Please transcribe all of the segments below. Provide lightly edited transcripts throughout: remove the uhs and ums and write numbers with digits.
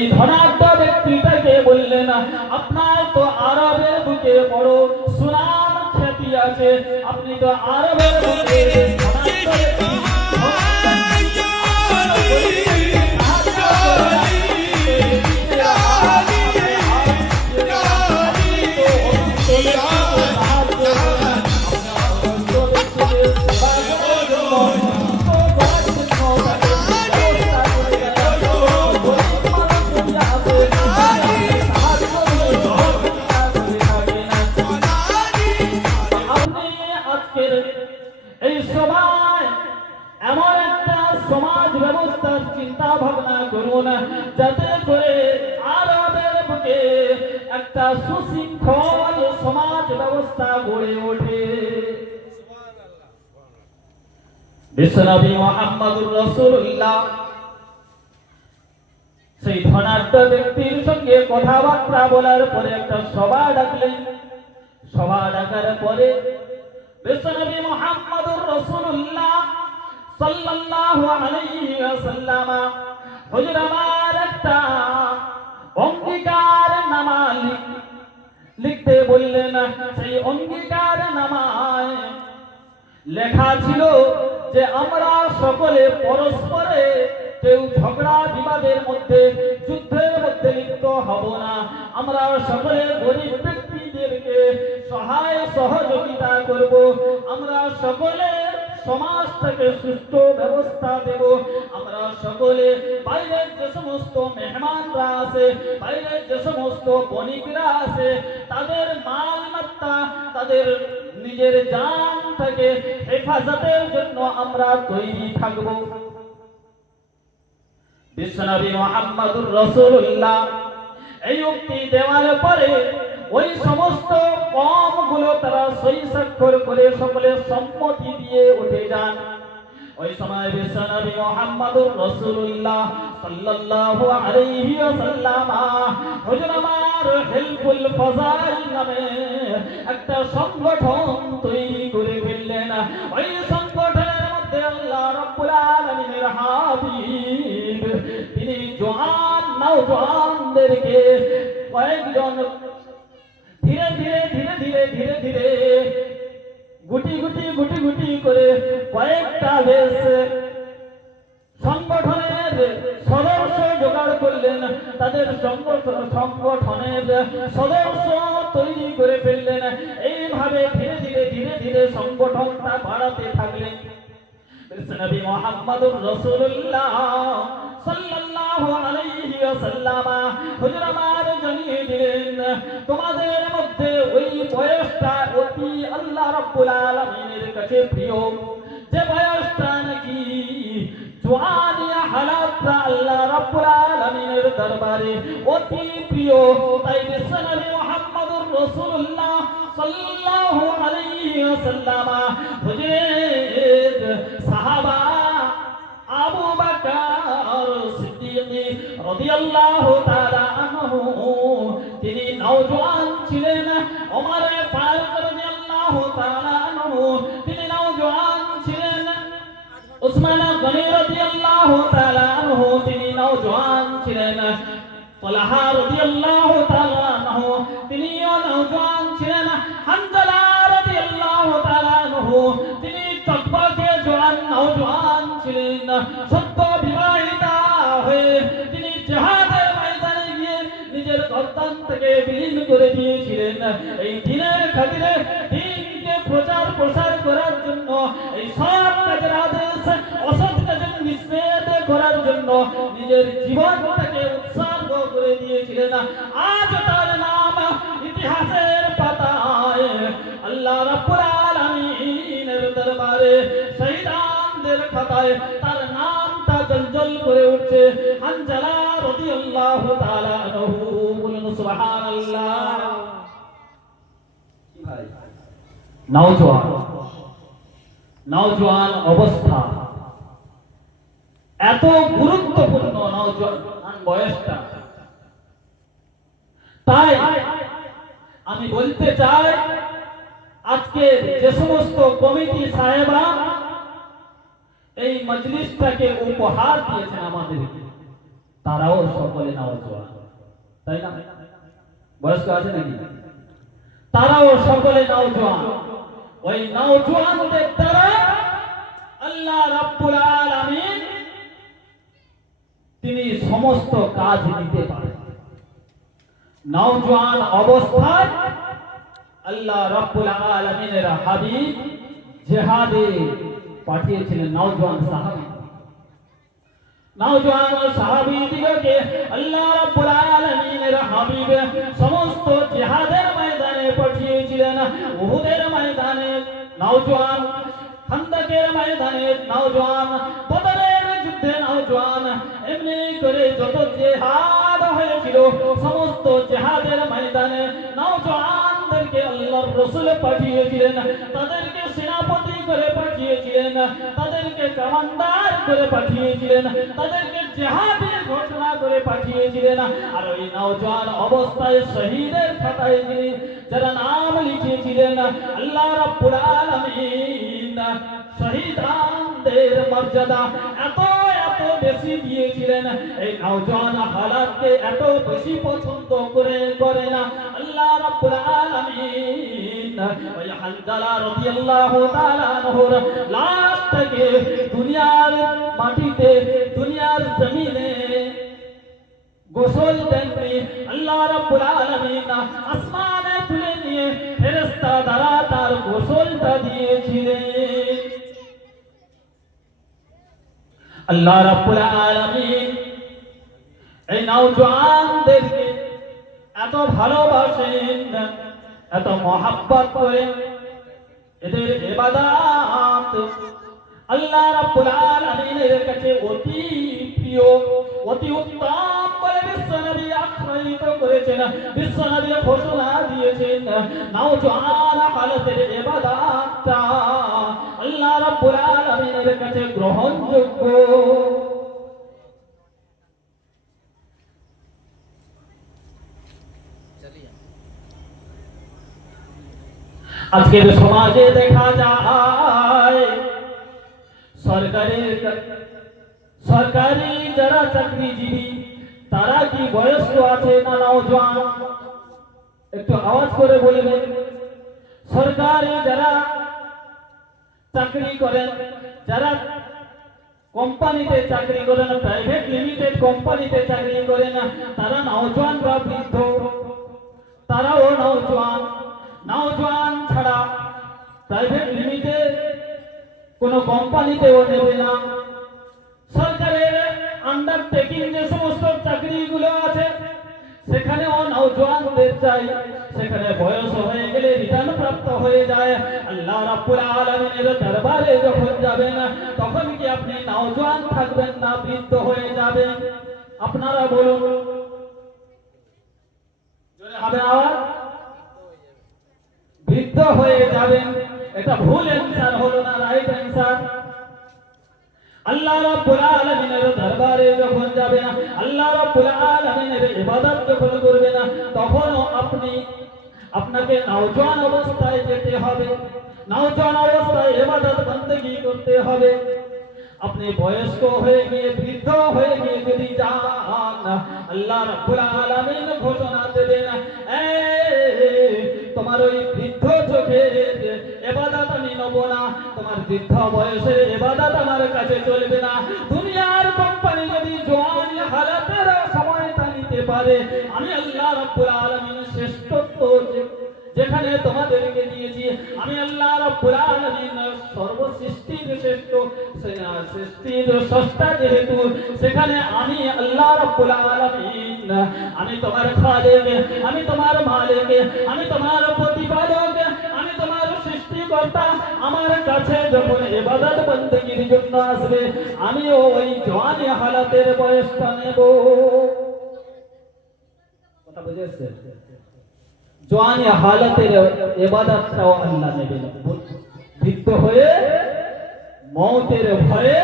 সেই ধনাঢ্য ব্যক্তিটাকে বললেন, আপনার তো আরবের বুকে বড় সুনাম খ্যাতি আছে, আপনি তো আরবের বুকে ধনাঢ্য ব্যক্তি। এই সময় এমন একটা সমাজ ব্যবস্থার চিন্তা ভাবনা করুন যাতে করে আরবের বুকে একটা সুশৃঙ্খল সমাজ ব্যবস্থা গড়ে ওঠে। বিশ্বনবী মুহাম্মদুর রাসূলুল্লাহ সেই ধনাঢ্য ব্যক্তির সঙ্গে কথাবার্তা বলার পরে একটা সভা ডাকলেন। সভা ডাকার পরে বিশ্বনবী মুহাম্মদুর রাসূলুল্লাহ সাল্লাল্লাহু আলাইহি ওয়াসাল্লাম হুজুর আমার একটা অঙ্গীকারনামা লিখতে বললেন। সেই অঙ্গীকারনামায় লেখা ছিল যে আমরা সকলে পরস্পরে কেউ ঝগড়া বিবাদের মধ্যে যুদ্ধের মধ্যে লিপ্ত হব না। আমরা সকলে গরিব ব্যক্তিদেরকে সহায় সহযোগিতা করব। আমরা সকলে সমাজটাকে সুস্থ ব্যবস্থা দেব। আমরা সকলে বাইরের যে সমস্ত মেহমানরা আছে, বাইরের যে সমস্ত বণিকরা আছে, তাদের মালমাত্তা, তাদের নিজের জানটাকে হেফাজতের জন্য আমরা তৈরি থাকব। বিশ্বনবী মুহাম্মদুর রাসূলুল্লাহ এই উক্তি দেওয়ার পরে ওই সমস্ত কওমগুলো তারা সই স্বাক্ষর করে সকলে সম্মতি দিয়ে উঠে যান। ওই সময় বিশ্বনবী মুহাম্মদুর রাসূলুল্লাহ সাল্লাল্লাহু আলাইহি ওয়াসাল্লাম হুজুর আমার হিলফুল ফাযাইল নামে একটা সংগঠন তৈরি করে ফেললেন। ওই সংগঠনের মধ্যে আল্লাহ রাব্বুল আলামিনের হাবিব তিনি জওয়ান নওজওয়ানদেরকে কয়েকজন ধীরে ধীরে ধীরে ধীরে ধীরে ধীরে গুটি গুটি গুটি গুটি করে কয়েকটা বেশ সংগঠনের সদস্য জোগাড় করলেন। তাদের সংগঠনের সদস্য তৈরি করে ফেললেন। এইভাবে ধীরে ধীরে ধীরে ধীরে সংগঠনটা বাড়াতে থাকলেন। নবী মুহাম্মদুর রাসূলুল্লাহ সাল্লাল্লাহু আলাইহি ওয়াসাল্লাম হুজুর আমার জানিয়ে দিলেন, তোমাদের মধ্যে ওই বয়সটা অতি আল্লাহ রাব্বুল আলামিনের কাছে প্রিয়, যে বয়সটা নাকি জওয়ানি হালাতটা আল্লাহ রাব্বুল আলামিনের দরবারে অতি প্রিয়। তাই বিশ্বনবী মুহাম্মদুর রাসূলুল্লাহ সাল্লাল্লাহু আলাইহি ওয়াসাল্লাম হুজুর সাহাবা আবু বকর সিদ্দিক রাদিয়াল্লাহু তাআলা আনহু তিনি নওজওয়ান ছিলেন। ওমর ফারুক রাদিয়াল্লাহু তাআলা আনহু তিনি নওজওয়ান ছিলেন। উসমান গনি রাদিয়াল্লাহু তাআলা আনহু তিনি নওজওয়ান ছিলেন। তালহা রাদিয়াল্লাহু তাআলা আনহু তিনিও নওজওয়ান ছিলেন। হানজালা রাদিয়াল্লাহু তাআলা আনহু তিনি তকবাকে জওয়ান নওজওয়ান ছিলেন। সত্য বিবাহিতা হয়ে তিনি জিহাদের ময়দানে গিয়ে নিজের গর্দান থেকে বিলীন করে দিয়েছিলেন। এই দ্বীনের খাতিরে দ্বীনকে প্রচার প্রসার করার জন্য, এই সৎ কাজের আদেশ অসৎ কাজের নিষেধ করার জন্য নিজের জীবনটাকে উৎসর্গ করে দিয়েছিলেন। আজ তার নাম ইতিহাসের পাতায় আল্লাহ রাব্বুল আলামিনের দরবারে শহীদানদের খাতায় তার নামটা জলজল করে উঠছে। হানজালা রাদিয়াল্লাহু তাআলা আনহু, বলুন সুবহানাল্লাহ। ভাই নওজওয়ান অবস্থা এত গুরুত্বপূর্ণ নওজওয়ান বয়সটা। তাই আমি বলতে চাই, আজকে যে সমস্ত কমিটি সাহেবরা এই মজলিসটাকে উপহার দিয়েছেন আমাদেরকে, তারাও সকলে নওজোয়ান, তাই না? বয়স্ক আছে নাকি? তারাও সকলে নওজোয়ান। ওই নওজোয়ানদের দ্বারা আল্লাহ রাব্বুল আলামিন তিনি সমস্ত কাজ নিতে পারেন। নওজোয়ান অবস্থায় আল্লাহ রাব্বুল আলামিনের হাবিব জিহাদে পাঠিয়েছিলেন নওজোয়ান সাহাবী। নওজোয়ান সাহাবীদিগকে আল্লাহ রাব্বুল আলামিনের হাবিব সমস্ত জিহাদের ময়দানে পাঠিয়েছিলেন। উহুদের ময়দানে নওজোয়ান, খান্দকের ময়দানে নওজোয়ান, বদরের যুদ্ধে নওজোয়ান, এমনি করে যত জিহাদ হয়েছিল সমস্ত জিহাদের ময়দানে নওজোয়ানদেরকে আল্লাহর রাসূল পাঠিয়েছিলেন। তাদেরকে সেনাপতি করে পাঠিয়েছিলেন, তাদেরকে কমান্ডার করে পাঠিয়েছিলেন, তাদেরকে জিহাদের ঘোষণা করে পাঠিয়েছিলেন। আর ওই নওজোয়ান অবস্থায় শহীদের খাতায় যারা নাম লিখেছিলেন আল্লাহ রাব্বুল আলামিন শহীদদের মর্যাদা এত এত বেশি দিয়েছিলেন। এই নওজোয়ান হালাতকে এত বেশি পছন্দ করে না আল্লাহ রাব্বুল আলামিন। ওই হানজালা রাদিয়াল্লাহু তাআলা আনহুর লাশ থেকে দুনিয়ার মাটিতে, দুনিয়ার জমিনে গোসল দেননি আল্লাহ রাব্বুল আলামিন, আসমানে তুলে নিয়ে ফেরেশতা দ্বারা তার গোসলটা দিয়েছিলেন। আল্লাহ রাব্বুল আলামিন এই নওজোয়ানদেরকে এত ভালোবাসেন, এত মহব্বত করেন, এদের ইবাদত আল্লাহ রাব্বুল আলামিনের কাছে অতি প্রিয়, অতি উত্তম বলে বিশ্বনবী আখ্যায়িত করেছেন। বিশ্বনবী ঘোষণা দিয়েছেন নওজোয়ান হালাতের ইবাদতটা আল্লাহ রাব্বুল আলামিনের কাছে গ্রহণযোগ্য। আজকের সমাজে দেখা যায় সরকারি যারা চাকরিজীবী তারা কি বয়স্ক আছে না নওজোয়ান? একটু আওয়াজ করে বলবেন। সরকারি যারা চাকরি করেন, যারা কোম্পানিতে চাকরি করেন, প্রাইভেট লিমিটেড কোম্পানিতে চাকরি করেন, তারা নওজোয়ান বা বৃদ্ধ, তারাও নওজোয়ান। নওজোয়ান ছাড়া প্রাইভেট লিমিটেড কোন কোম্পানিতেও নেবে না। সরকারের আন্ডারটেকিং যে সমস্ত চাকরিগুলো আছে সেখানেও নওজোয়ানদের চাই। সেখানে বয়স হয়ে গেলে রিটার্ন প্রাপ্ত হয়ে যায়। আল্লাহ রাব্বুল আলামিনের দরবারে যখন যাবেন তখন কি আপনি নওজোয়ান থাকবেন না বৃদ্ধ হয়ে যাবেন? আপনারা বলুন, জোরে হবে আওয়াজ। বৃদ্ধ হয়ে যাবেন। এটা ভুল অ্যানসার হলো না, রাইট অ্যানসার। আল্লাহ রাব্বুল আলামিনের দরবারে যখন যাবেন, আল্লাহ রাব্বুল আলামিনের ইবাদত যখন করবেন, তখন আপনাকে নওজোয়ান অবস্থায় যেতে হবে, নওজোয়ান অবস্থায় ইবাদত বندگی করতে হবে। আপনি বয়স্ক হয়ে গিয়ে, বৃদ্ধ হয়ে গিয়ে যদি যান, আল্লাহ রাব্বুল আলামিন ঘোষণা দেবেন, তোমার ওই বৃদ্ধ চোখের ইবাদত আমি নেব না, তোমার বৃদ্ধ বয়সের ইবাদত আমার কাছে চলবে না। দুনিয়ার কোম্পানি যদি জওয়ানি হালাতের সময়টা নিতে পারে, আমি আল্লাহ রাব্বুল আলামিন শ্রেষ্ঠত্ব যেখানে তোমাদেরকে দিয়েছি, আমি আল্লাহ রাব্বুল আলামিন সর্বসৃষ্টির শ্রেষ্ঠ, সৃষ্টির স্রষ্টা যেহেতু, সেখানে আমি আল্লাহ রাব্বুল আলামিন, আমি তোমার খালিক, আমি তোমার মালিক, আমি তোমার প্রতিপালক, আমি তোমার সৃষ্টিকর্তা। আমার কাছে যখন ইবাদত বندگির জন্য আসবে, আমিও ওই জওয়ানি হালাতের বয়সটা নেব। কথা বুঝেছে? জওয়ানি হালাতের ইবাদতটাও আল্লাহ নেবেন। বৃদ্ধ হয়ে মওতের ভয়ে,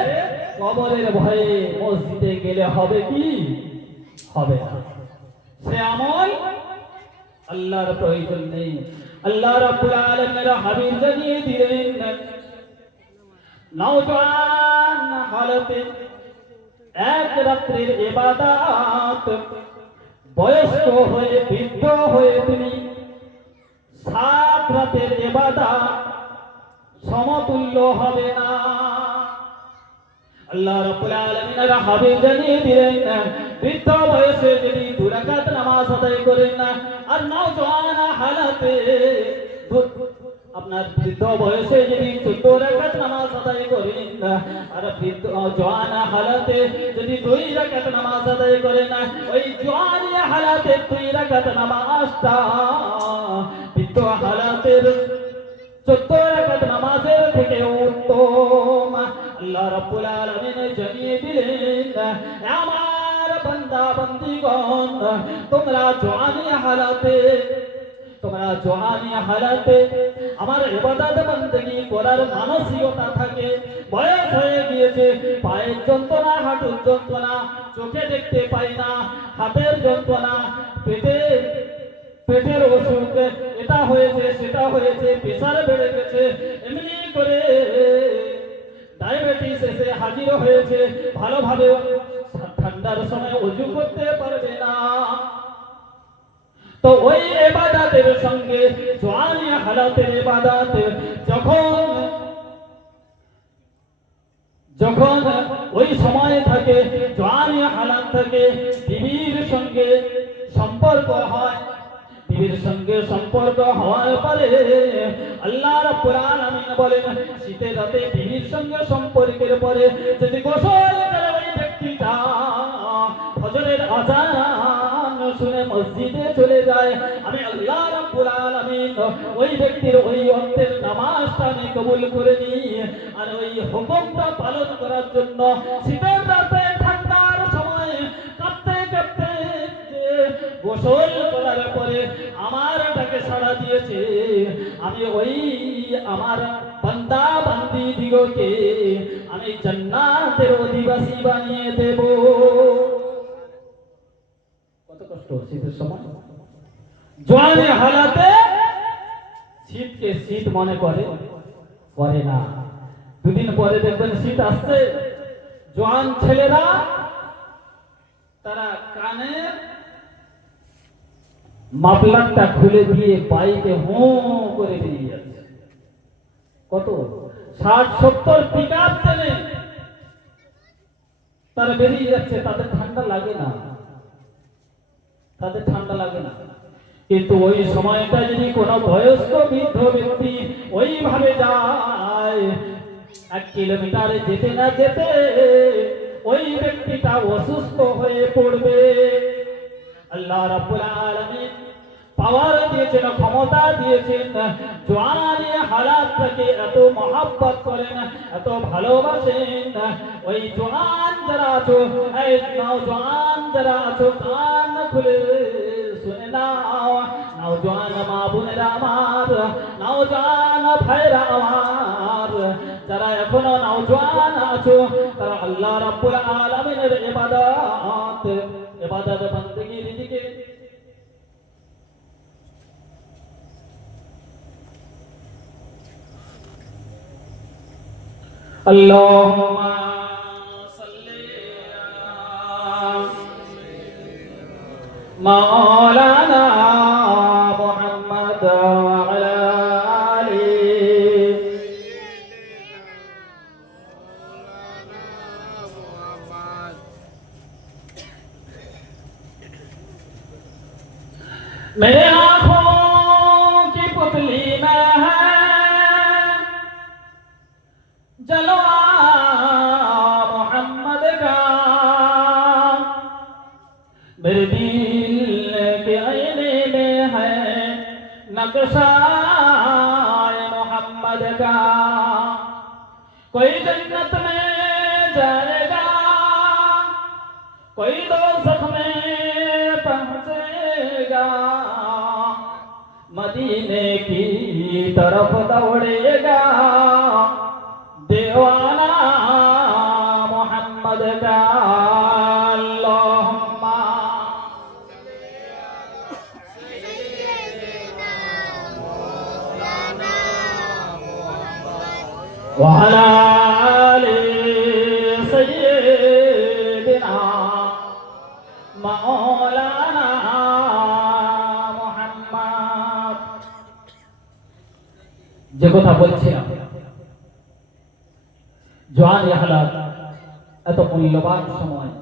কবরের ভয়ে মসজিদে গেলে হবে কি? হবে না। সে আমল আল্লাহর প্রয়োজন নেই। আল্লাহ রাব্বুল আলামিনের হাবিব জানিয়ে দিলেন নওজোয়ান হালাতে এক রাত্রির ইবাদত বয়স্ক হয়ে বৃদ্ধ হয়ে তুমি 7 রাতের ইবাদত সমতুল্য হবে না। আল্লাহ রাব্বুল আলামিনের হাবিব জানিয়ে দিলেন, বৃদ্ধ বয়সে যদি 2 রাকাত নামাজ আদায় করেন না, আর নওজওয়ান হালাতে আপনার বৃদ্ধ বয়সে যদি 14 রাকাত নামাজ আদায় করেন না, আর বৃদ্ধ জওয়ান হালাতে যদি 2 রাকাত নামাজ আদায় করেন না, ওই জওয়ান হালাতে 2 রাকাত নামাজটা বৃদ্ধ হালাতের 14 রাকাত নামাজের থেকে উত্তম। আল্লাহ রাব্বুল আলামিন জানিয়ে দিলেন, আমার বান্দা বান্দীগণ, তোমরা জওয়ানি হালাতে আমার ইবাদত বندگی করার মানসিকতা থাকে। বয়স হয়ে গিয়েছে, পায়ের যন্ত্রণা, হাঁটুর যন্ত্রণা, চোখে দেখতে পাই না, হাতের যন্ত্রণা, পেটের অসুখ, এটা হয়েছে সেটা হয়েছে, প্রেসার বেড়ে গেছে, এমনি করে ডায়াবেটিস এসে হাজির হয়েছে, ভালোভাবে ঠান্ডার সময় ওযু করতে পারবে না। তো ওই ইবাদতের সঙ্গে জওয়ানি হালাতের ইবাদত যখন ওই সময় থাকে, জওয়ানি হালাত থাকে, বিবির সঙ্গে সম্পর্ক হয়, বিবির সঙ্গে সম্পর্ক হওয়ার পরে আল্লাহ রাব্বুল আলামিন বলেন, শীতের রাতে বিবির সঙ্গে সম্পর্কের পরে যদি গোসল করে ওই ব্যক্তিটা ফজরের আযান শুনে মসজিদে চলে যায়, আমি আল্লাহ রাব্বুল আলামিন ওই ব্যক্তির ওই ওয়াক্তের নামাজটা আমি কবুল করে নিই। আর ওই হুকুমটা পালন করার জন্য শীতের রাতে ঠান্ডার সময় কাঁপতে কাঁপতে গোসল করার পরে আমার ডাকে সাড়া দিয়েছে, আমি ওই আমার বান্দা বান্দি দিগকে আমি জান্নাতের অধিবাসী বানিয়ে দেব। কত কষ্ট শীতের সময়, জওয়ানি হালাতে শীতকে শীত মনে করে না। 2 দিন পরে দেখবেন শীত আসছে, জওয়ান ছেলেরা তারা কানে মাফলারটা খুলে দিয়ে বাইকে হো করে বেরিয়ে যাচ্ছে। কত 60-70 পিকআপ টেনে তারা বেরিয়ে যাচ্ছে, তাদের ঠান্ডা লাগে না, কিন্তু ওই সময়টা যদি কোনো বয়স্ক বৃদ্ধ ব্যক্তি ওইভাবে যায়, 1 কিলোমিটার যেতে না যেতে ওই ব্যক্তিটা অসুস্থ হয়ে পড়বে। আল্লাহ রাব্বুল আলামিন পাওয়ার দিয়েছেন, ক্ষমতা দিয়েছেন, জওয়ানি হালাতটাকে এত মহব্বত করেন, এত ভালোবাসেন। ওই জওয়ান যারা আছো, এই নওজওয়ান যারা আছো, কান খুলে শুনে নাও, নওজওয়ান মা বোনেরা আমার, নওজওয়ান ভাইরা আমার, যারা এখনো নওজওয়ান আছো, তারা আল্লাহ রাব্বুল আলামিনের ইবাদত বندگی দিকে আল্লাহুম্মা সাল্লি আলা মাওলানা মুহাম্মদ ওয়া আলা আলি मेरे आँखों की पुतली में है जलवा मोहम्मद का, मेरे दिल के आईने में है नक्शा मोहम्मद का। कोई जन्नत में जाएगा, कोई दोज़ख में पहुंचेगा, मदीने की तरफ दौड़ेगा दीवाना मोहम्मद का। अल्लाहुम्मा व अला आलि सय्यिदिना যে কথা বলছিলাম, জওয়ানি হালাত এত মূল্যবান সময়,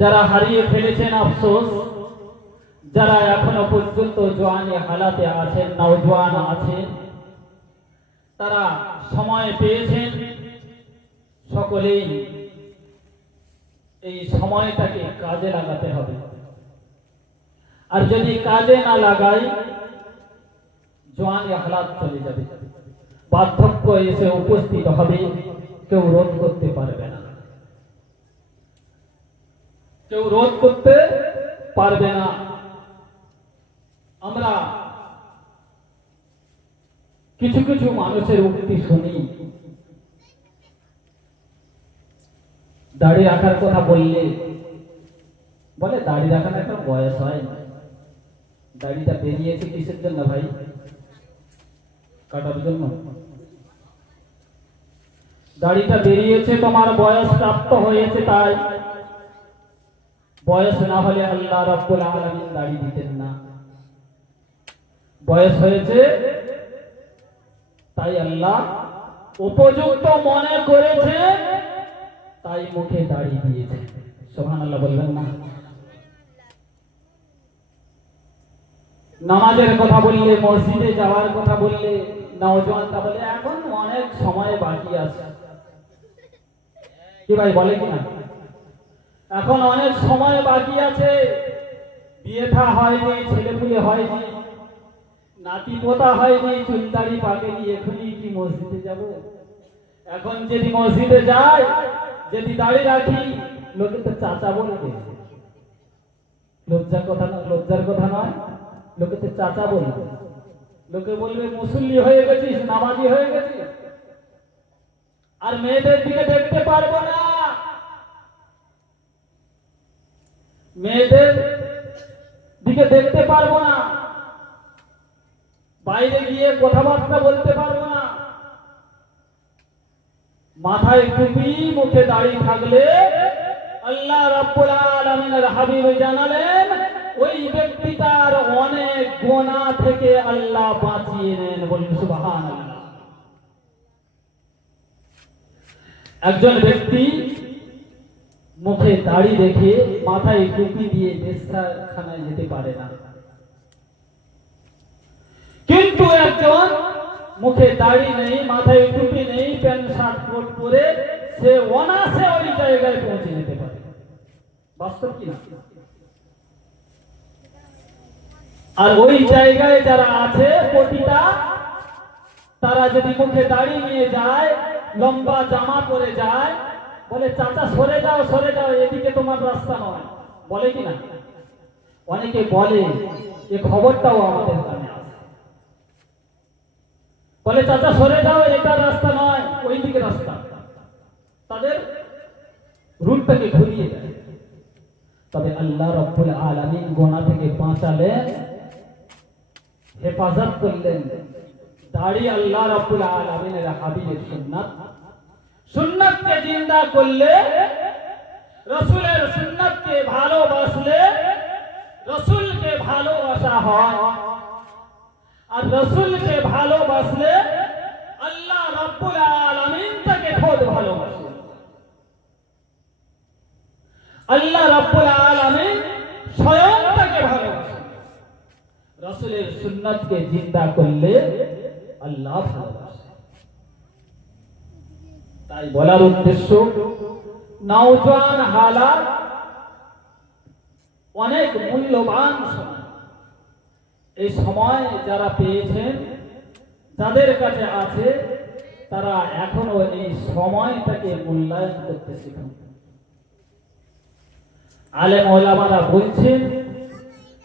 যারা হারিয়ে ফেলেছেন আফসোস, যারা এখনো পর্যন্ত জওয়ানি হালাতে আছেন, নওজোয়ান আছেন, তারা সময় পেয়েছেন, সকলেই এই সময়টাকে কাজে লাগাতে হবে। আর যদি কাজে না লাগাই, জওয়ানি হালাত চলে যাবে, বার্ধক্য এসে উপস্থিত হবে, কেউ রোধ করতে পারবে না, কেউ রোধ করতে পারবে না। আমরা কিছু কিছু মানুষের উক্তি শুনি, দাড়ি রাখার কথা বললে বলে দাড়ি রাখার একটা বয়স হয়, দাড়িটা বেরিয়েছে কিসের জন্য ভাই? কাটার জন্য? দাড়িটা বেরিয়েছে তোমার বয়স প্রাপ্ত হয়েছে, তাই বয়স না হলে আল্লাহ রাব্বুল আলামিন দাড়ি দিতেন না। বয়স হয়েছে তাই আল্লাহ উপযুক্ত মনে করেছে, তাই মুখে দাড়ি দিয়েছে। সুবহানাল্লাহ বলবেন না? নামাজের কথা বললে, মসজিদে যাওয়ার কথা বললে, নওজোয়ানরা বলে এখন অনেক সময় বাকি আছে। কি ভাই বলে কিনা? এখন অনেক সময় বাকি আছে, বিয়ে থা হয়নি, ছেলেপুলে হয়নি, নাতি পোতা হয়নি, চুলদাড়ি পাকেনি, এখনই কি মসজিদে যাব? এখন যদি মসজিদে যাই, যদি দাড়ি রাখি, লোকে তো চাচা বলবে। লজ্জার কথা নয়, লোকে তো চাচা বলবে। লোকে বলবে মুসল্লি হয়ে গেছিস, নামাজি হয়ে গেছিস। আর মেয়েদের দিকে দেখতে পারবো না, মেয়েদের দিকে দেখতে পারবো না, বাইরে গিয়ে কথাবার্তা বলতে পারবো না। মাথায় টুপি, মুখে দাড়ি থাকলে আল্লাহ রাব্বুল আলামিনের হাবিব জানালেন ওই ব্যক্তিটার অনেক গুনাহ থেকে আল্লাহ বাঁচিয়ে নেন। বলুন সুবহানাল্লাহ। একজন ব্যক্তি মুখে দাড়ি রেখে মাথায় টুপি দিয়ে বেশ্যাখানায় যেতে পারে না, কিন্তু একজন মুখে দাড়ি নেই, মাথায় টুপি নেই, প্যান্ট শার্ট কোট পরে সে অনায়াসে ওই জায়গায় পৌঁছে যেতে পারে। বাস্তব কি না? আর ওই জায়গায় যারা আছে প্রতিটা, তারা যদি মুখে দাড়ি নিয়ে যায়, লম্বা জামা পরে যায়, বলে চাচা সরে যাও, সরে যাও, এদিকে তোমার রাস্তা নয়। বলে কি না? অনেকে বলে, এই খবরটাও আমাদের কানে আছে, বলে চাচা সরে যাও, এটা রাস্তা নয়, ওই দিকে রাস্তা। তাদের রুটটাকে ঘুরিয়ে দেয়। তবে আল্লাহ রাব্বুল আলামিন গুনাহ থেকে বাঁচালেন, হেফাজত করলেন। দাড়ি আল্লাহ রাব্বুল আলামিনের হাবিবের সুন্নাত, সুন্নাতকে জিন্দা করলে, রাসূলের সুন্নাতকে ভালোবাসলে রাসূলকে ভালোবাসা হয়। আর রাসূলকে ভালোবাসলে আল্লাহ রাব্বুল আলামিন তাকে খোদ ভালোবাসে। আল্লাহ রাব্বুল আলামিন স্বয়ং তাকে ভালোবাসে। রাসূলের সুন্নাতকে জিন্দা করলে আল্লাহ ভালোবাসে। তাই বলার উদ্দেশ্য, নওজোয়ান হালাত অনেক মূল্যবান সময়। এই সময় যারা পেয়েছেন, যাদের কাছে আছে, তারা এখনো এই সময়টাকে মূল্যায়ন করতে শিখুন। আলেম ওলামারা বলছেন,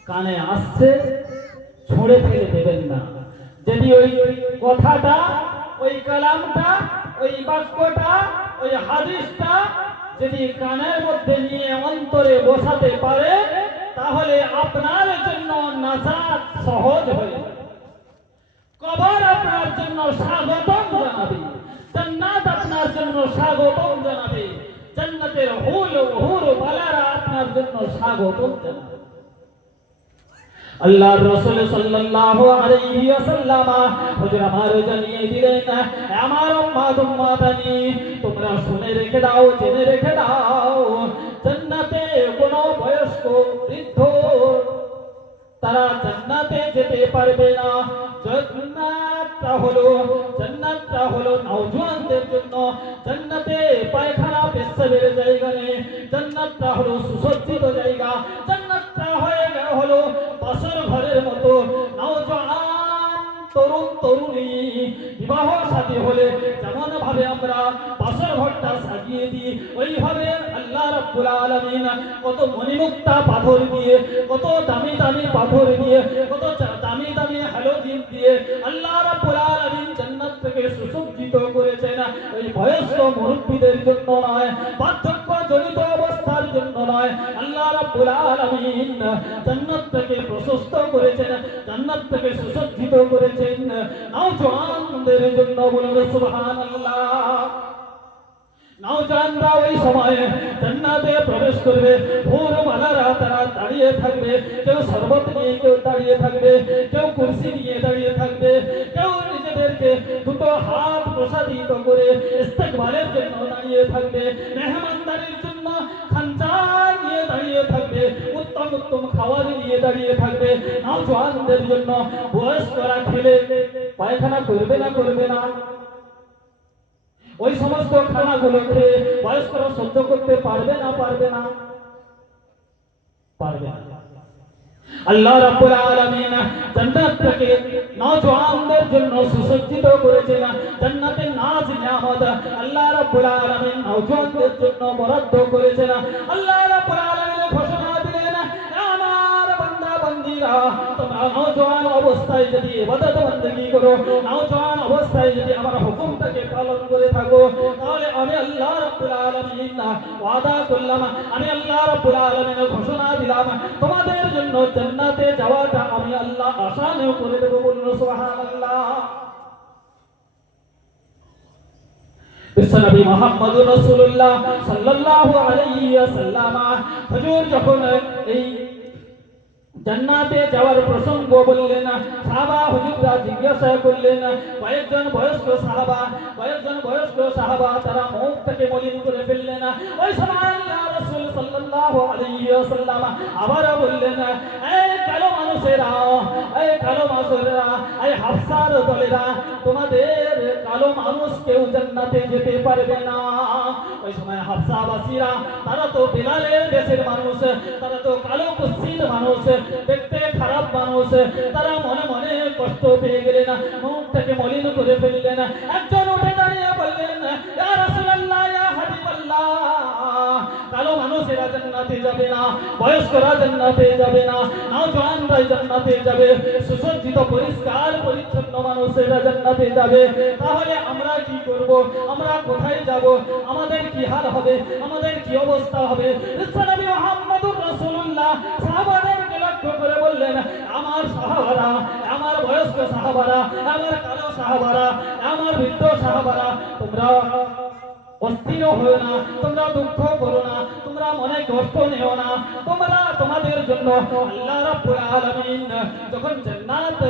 কানে আসছে, ছুঁড়ে ফেলে দেবেন না। যদি ওই কথাটা, ওই কালামটা, ওই বাক্যটা, ওই হাদিসটা যদি কানের মধ্যে নিয়ে অন্তরে বসাতে পারে, তাহলে আপনার জন্য নাজাত সহজ হয়ে যাবে। কবর আপনার জন্য স্বাগতম জানাবে, জান্নাত আপনার জন্য স্বাগতম জানাবে, জান্নাতের হুর বালারা আপনার জন্য স্বাগতম জানাবে। আল্লাহর রাসূল সাল্লাল্লাহু আলাইহি ওয়াসাল্লাম হুজুর আমার জানিয়ে দিলেন, আমার উম্মাতানি তোমরা শুনে রেখে দাও, জেনে রেখে দাও, জান্নাতে কোনো বয়স্ক বৃদ্ধ তারা জান্নাতে যেতে পারবে না। জান্নাতটা হলো নওজোয়ানদের জন্য। জান্নাতে পায়খানা পেশাবের জায়গা নেই। জান্নাতটা হলো সুসজ্জিত জায়গা। জান্নাতটা হলো বাসর ঘরের মতো। নওজোয়ান তরুণ তরুণী বিবাহ শাদী হলে যেমন ভাবে আমরা বাসর ঘরটা সাজিয়ে দিই, ওইভাবে আল্লাহ রাব্বুল আলামিন কত মণিমুক্তা পাথর দিয়ে, কত দামি দামি পাথর দিয়ে, কত দামি দামি হ্যালোজিন দিয়ে আল্লাহ রাব্বুল আলামিন জান্নাত থেকে সুসজ্জিত করেছেন। ওই বয়স্ক মুরব্বীদের জন্য নয়, বার্ধক্য জনিত অবস্থার জন্য নয়, আল্লাহ রাব্বুল আলামিন জান্নাত থেকে প্রশস্ত করেছেন, জান্নাত থেকে সুসজ্জিত করেছেন নওজোয়ানদের জন্য। বলুন সুবহানাল্লাহ। নওজোয়ানরা ওই সময়ে জান্নাতে প্রবেশ করবে। ভোরবেলারা তারা দাঁড়িয়ে থাকবে, কেউ শরবত নিয়ে কেউ দাঁড়িয়ে থাকবে, কেউ কুরসি নিয়ে দাঁড়িয়ে থাকবে, কেউ নিজেদেরকে দুটো হাত প্রসারিত করে ইস্তেকবালের জন্য দাঁড়িয়ে থাকবে, মেহমানদারির জন্য খানচা নিয়ে দাঁড়িয়ে থাকবে, উত্তম উত্তম খাবার নিয়ে দাঁড়িয়ে থাকবে। নওজোয়ানদের জন্য বয়স্করা খেলে পায়খানা করবে না করবে না? ওই সমস্ত খানাগুলোকে বয়স্করা সহ্য করতে পারবে না পারবে না? পারবে না। আল্লাহ রাব্বুল আলামিন জান্নাতকে নওজোয়ানদের জন্য সুসজ্জিত করেছেন। জান্নাতের নাজ নিয়ামত আল্লাহ রাব্বুল আলামিন নওজোয়ানদের জন্য বরাদ্দ করেছেন। আল্লাহ রাব্বুল আলামিন ঘোষণা দিলেন, আমার বান্দা বান্দীরা তোমরা নওজোয়ান অবস্থায় যদি ইবাদত বندگی করো, নওজোয়ান অবস্থায় যদি আমার হুকুমটাকে পালন করে থাকো, তাহলে আমি আল্লাহ রাব্বুল আলামিন ওয়াদা করলাম, আমি আল্লাহ রাব্বুল আলামিন ঘোষণা দিলাম, তোমাদের জন্য জান্নাতে যাওয়াটা আমি আল্লাহ আসান করে দেব। বলুন সুবহানাল্লাহ। বিশ্বনবী মুহাম্মদুর রাসূলুল্লাহ সাল্লাল্লাহু আলাইহি ওয়াসাল্লাম হুজুর যখন এই জান্নাতে যাওয়ার প্রসঙ্গ বললেন, সাহাবা হুজুররা জিজ্ঞাসা করলেন, কয়েকজন বয়স্ক সাহাবা তারা মুখটাকে মলিন করে ফেললেন। ওই সময় আল্লাহ রাসূল সাল্লাল্লাহু আলাইহি ওয়াসাল্লাম আবার বললেন, এই কালো মানুষেরা, এই হাফসার দলেরা, তোমাদের কালো মানুষ কেউ জান্নাতে যেতে পারবে না। ওই সময় হাফসাবাসীরা তারা তো বিলালের দেশের মানুষ, তারা তো কালো কুৎসিত মানুষ, দেখতে খারাপ মানুষ, তারা মনে মনে কষ্ট পেয়ে গেলেন, মুখটাকে মলিন করে ফেললেন। একজন উঠে দাঁড়িয়ে বললেন, ইয়া রাসূলুল্লাহ, ইয়া হাবিবাল্লাহ, কালো মানুষেরা জান্নাতে যাবে না, বয়স্করা জান্নাতে যাবে না, নওজোয়ানরা জান্নাতে যাবে, সুসজ্জিত পরিষ্কার পরিচ্ছন্ন মানুষেরা জান্নাতে যাবে। তাহলে আমরা কি করব? আমরা কোথায় যাব? আমাদের কি হাল হবে? আমাদের কি অবস্থা হবে? বিশ্বনবী মুহাম্মদুর রাসূলুল্লাহ সাহাবাদেরকে লক্ষ্য করে বললেন, আমার সাহাবারা, আমার বয়স্ক সাহাবারা, আমার কালো সাহাবারা, আমার বৃদ্ধ সাহাবারা, তোমরা অস্থির হও না, তোমরা দুঃখ করো না, তোমরা মনে কষ্ট নিও না। তোমরা তোমাদের জন্য আল্লাহ রাব্বুল আলামিন যখন জান্নাত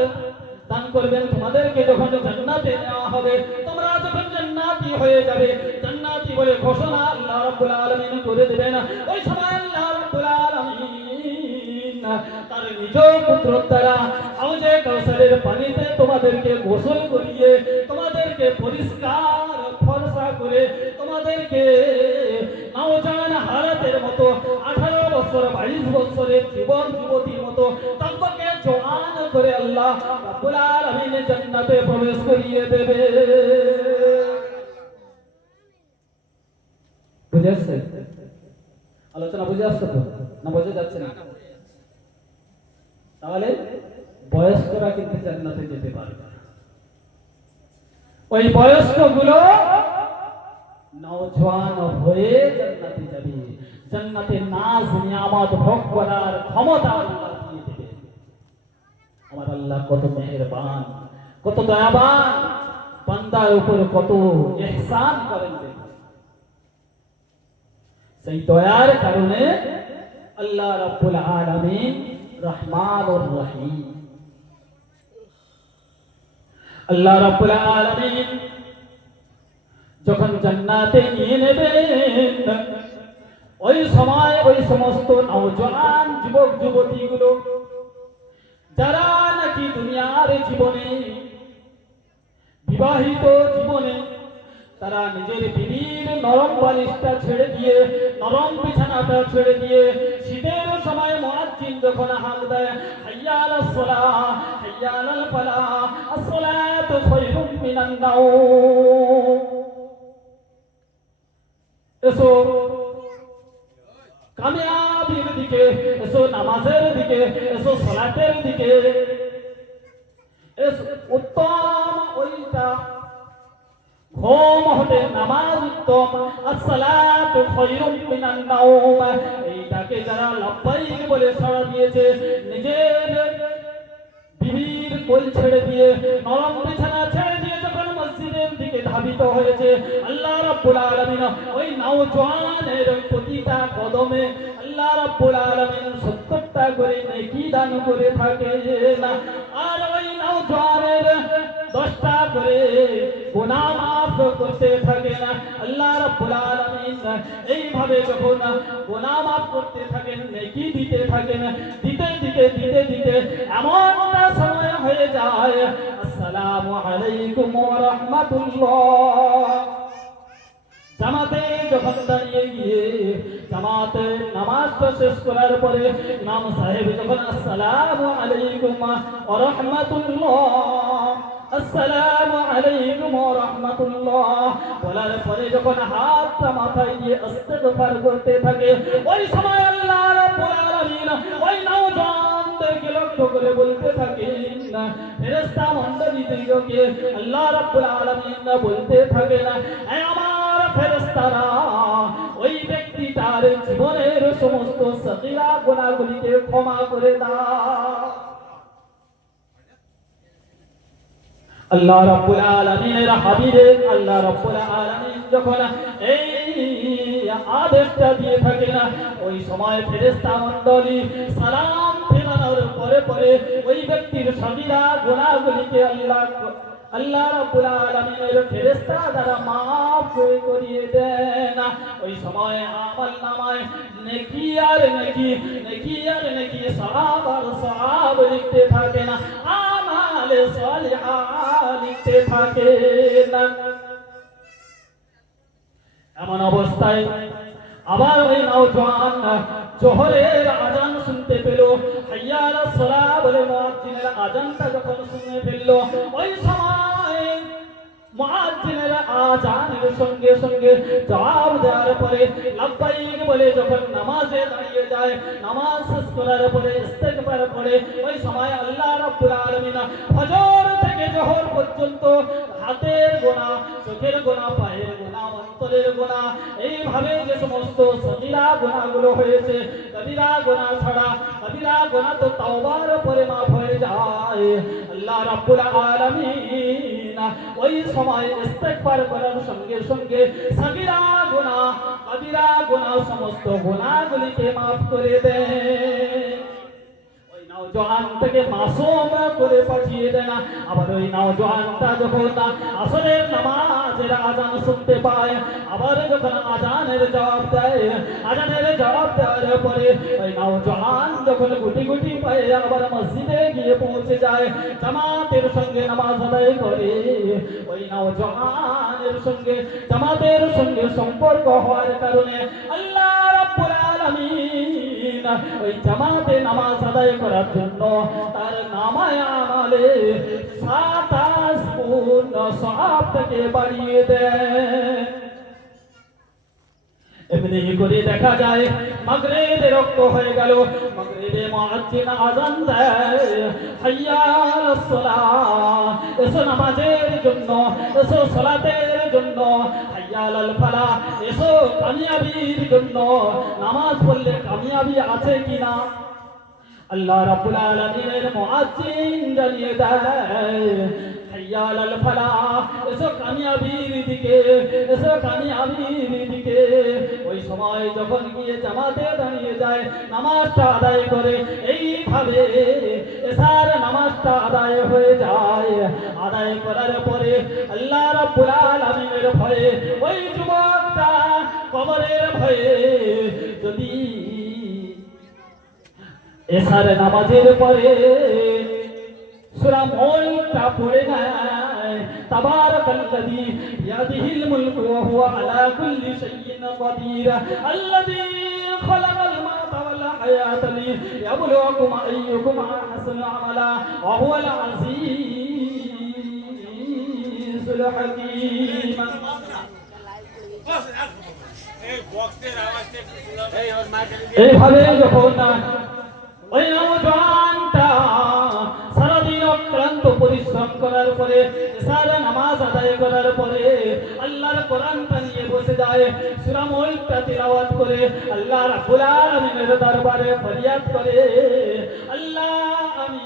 দান করবেন, তোমাদেরকে যখন জান্নাতে নেওয়া হবে, তোমরা যখন জান্নাতি হয়ে যাবে, জান্নাতি বলে ঘোষণা আল্লাহ রাব্বুল আলামিন করে দেবেন। ওই সময় আল্লাহ রাব্বুল আলামিন তার নিজ কুদরত দ্বারা হাউজে কাউসারের পানিতে তোমাদেরকে গোসল করিয়ে, তোমাদেরকে পরিষ্কার ফর্সা করে, তোমাদেরকে নওজোয়ান হালাতের মতো 18 বছর 22 বছরের যুবক যুবতীর মতো তকবকে জওয়ান করে আল্লাহ রাব্বুল আলামিন জান্নাতে প্রবেশ করিয়ে দেবে। বুঝে আসছে? আলোচনা বুঝে আসছে তো না বুঝে যাচ্ছে না? তাহলে বয়স্করা কিন্তু জান্নাতে যেতে পারবে না। ওই বয়স্কগুলো নওজোয়ান হয়ে জান্নাতে যাবে। জান্নাতে নাজ নিয়ামত ভোগ করার ক্ষমতা আল্লাহ দিয়ে দেবে। আমার আল্লাহ কত মেহেরবান, কত দয়াবান, বান্দার উপর কত ইহসান করেন। সেই দয়ার কারণে আল্লাহ রাব্বুল আলামিন রহমানুর রহিম। আল্লাহ রাব্বুল আলামিন যখন জান্নাতে নিয়ে নেবেন, ওই সময় ওই সমস্ত নওজোয়ান যুবক যুবতীগুলো যারা নাকি দুনিয়ার জীবনে, বিবাহিত জীবনে তারা নিজের বিবির নরম বালিশটা ছেড়ে দিয়ে, নরম বিছানাটা ছেড়ে দিয়ে, শীতের সময় মুয়াজ্জিন যখন হাঁক দেয় হাইয়া আলাস সালাহ হাইয়া আলাল ফালাহ আস-সালাতু খায়রুম মিনান নাওম, এসো কামিয়াবির দিকে, এসো নামাজের দিকে, এসো সালাতের দিকে, এসো উত্তম ওইটা ঘুম হতে নামাজ উত্তম, আস-সালাতু খায়রুম মিনান নাওম, এইটাকে যারা লাব্বাইক বলে সাড়া দিয়েছে, নিজের বিবির কোল ছেড়ে দিয়ে, নরম বিছানা ছেড়ে দিয়ে যখন মসজিদের দিকে ধাবিত হয়েছে, আল্লাহ রাব্বুল আলামিন ওই নওজোয়ানের প্রতিটা কদমে আল্লাহ রাব্বুল আলামিন 70টা করে নেকি দান করে থাকে না, আর ওই নওজোয়ানের 10টা করে গুনাহ মাফ করতে থাকে না। আল্লাহ রাব্বুল আলামিন এইভাবে যখন গুনাহ মাফ করতে থাকেন, নেকি দিতে থাকেন, দিতে দিতে দিতে দিতে এমনটা সময় হয়ে যায়, আসসালামু আলাইকুম ওয়া রাহমাতুল্লাহ, জামাতে যখন দাঁড়িয়ে গিয়ে জামাতে নামাজটা শেষ করার পরে ইমাম সাহেব যখন আসসালামু আলাইকুম ওয়া রাহমাতুল্লাহ, আসসালামু আলাইকুম ওয়া রাহমাতুল্লাহ বলার পরে যখন হাতটা মাথায় দিয়ে ইস্তিগফার করতে থাকে, ওই সময় আল্লাহ রাব্বুল আলামিন ওই নওজোয়ানদেরকে লক্ষ্য করে বলতে থাকেন, ফেরেশতা মণ্ডলীদেরকে আল্লাহ রাব্বুল আলামিন বলতে থাকেন, হে আমার ফেরেশতারা, ওই ব্যক্তিটার জীবনের সমস্ত সগীরা গুনাহগুলিকে ক্ষমা করে দাও। আল্লাহ রাব্বুল আলামিনের হাবিবে আল্লাহ রাব্বুল আলামিন যখন এই আদেশটা দিয়ে থাকেন, ওই সময় ফেরেশতা মণ্ডলী সালাম ফেরানোর পরে পরে ওই ব্যক্তির সগীরা গুনাহগুলিকে আল্লাহ রাব্বুল আলামিনের ফেরেশতা দ্বারা মাফ করিয়ে দেন। ওই সময় আমল নামায় নেকি আর নেকি, নেকি আর নেকি, সওয়াব আর সওয়াব লিখতে থাকেন, আমালে সালিহা লিখতে থাকেন। এমন অবস্থায় আবার ওই নওজোয়ান জোহরের আজান শুনতে পেল, হাইয়া আলাস সালাহ বলে মুয়াজ্জিনের আজানটা যখন শুনে ফেলল, ওই সময় মুয়াজ্জিনের আজানের সঙ্গে সঙ্গে জবাব দেওয়ার পরে লাব্বাইক বলে যখন নামাজে দাঁড়িয়ে যায়, নামাজ শেষ করার পরে ইস্তিগফার করে, ওই সময় আল্লাহ রাব্বুল আলামিন ফজর থেকে জোহর পর্যন্ত হাতের গোনা, চোখের গোনা, পায়ের গোনা, অন্তরের গোনা, এইভাবে যে সমস্ত সগীরা গোনাগুলো হয়েছে, কবিরা গোনা ছাড়া, কবিরা গোনা তো তাওবার পরে মাফ হয়ে যায়। আল্লাহ রাব্বুল আলামিন ওই সময় ইস্তিগফার করার সঙ্গে সঙ্গে সগীরা গোনা, কবিরা গোনা, সমস্ত গোনাগুলিকে মাফ করে দেন। নওজোয়ানটাকে মাসুম করে পাঠিয়ে দেন। আবার ওই নওজোয়ানটা যখন আসরের নামাজের আজান শুনতে পায়, আবার যখন আজানের জবাব দেয়, আজানের জবাব দেওয়ার পরে ওই নওজোয়ান যখন গুটি গুটি পায়ে আবার মসজিদে গিয়ে পৌঁছে যায়, জামাতের সঙ্গে নামাজ আদায় করে, ওই নওজোয়ানের সঙ্গে জামাতের সঙ্গে সম্পর্ক হওয়ার কারণে আল্লাহ রাব্বুল আলামিন ওই জামাতে নামাজ আদায় করার জন্য তার নামায় আমালে 27 গুণ সওয়াব থেকে বাড়িয়ে দেয়। এমনি করে দেখা যায় মাগরিবের রক্ত হয়ে গেল, মাগরিবে মুয়াজ্জিন আযান দেয়, হাইয়া আলাস সালাহ, এসো নামাজের জন্য, এসো সালাতের জন্য, হাইয়া আলাল ফালাহ, এসো কামিয়াবির জন্য। নামাজ পড়লে কামিয়াবি আছে কিনা আল্লাহ রাব্বুল আলামিনের মুয়াজ্জিন জানিয়ে দেয়, হাইয়া আলাল ফালাহ, এসো কামিয়াবির দিকে, এসো কামিয়াবির দিকে। ওই সময় যখন গিয়ে জামাতে দাঁড়িয়ে যায়, নামাজটা আদায় করে, এইভাবে এশার নামাজটা আদায় হয়ে যায়। আদায় করার পরে আল্লাহ রাব্বুল আলামিনের ভয়ে ওই যুবকটা কবরের ভয়ে যদি এশার নামাজের পরে সূরা মুলকটা পড়ে নেয়, তাবারাকাল্লাযী বিয়াদিহিল মুলকু ওয়া হুয়া আলা কুল্লি শাইইন কাদির, আল্লাযী খালাকাল মাউতা ওয়াল হায়াতা লিয়াবলুয়াকুম আইয়ুকুম আহসানু আমালা ওয়া হুয়াল আজিজুল হাকীম। এইভাবে যখন ওই নওজোয়ানটা সারাদিন অক্লান্ত পরিশ্রম করার পরে সারা নামাজ আদায় করার পরে আল্লাহর কোরআনটা নিয়ে বসে যায়, সূরা মুলকটা তিলাওয়াত করে আল্লাহ রাব্বুল আলামিনের দরবারে ফরিয়াদ করে, আল্লাহ আমি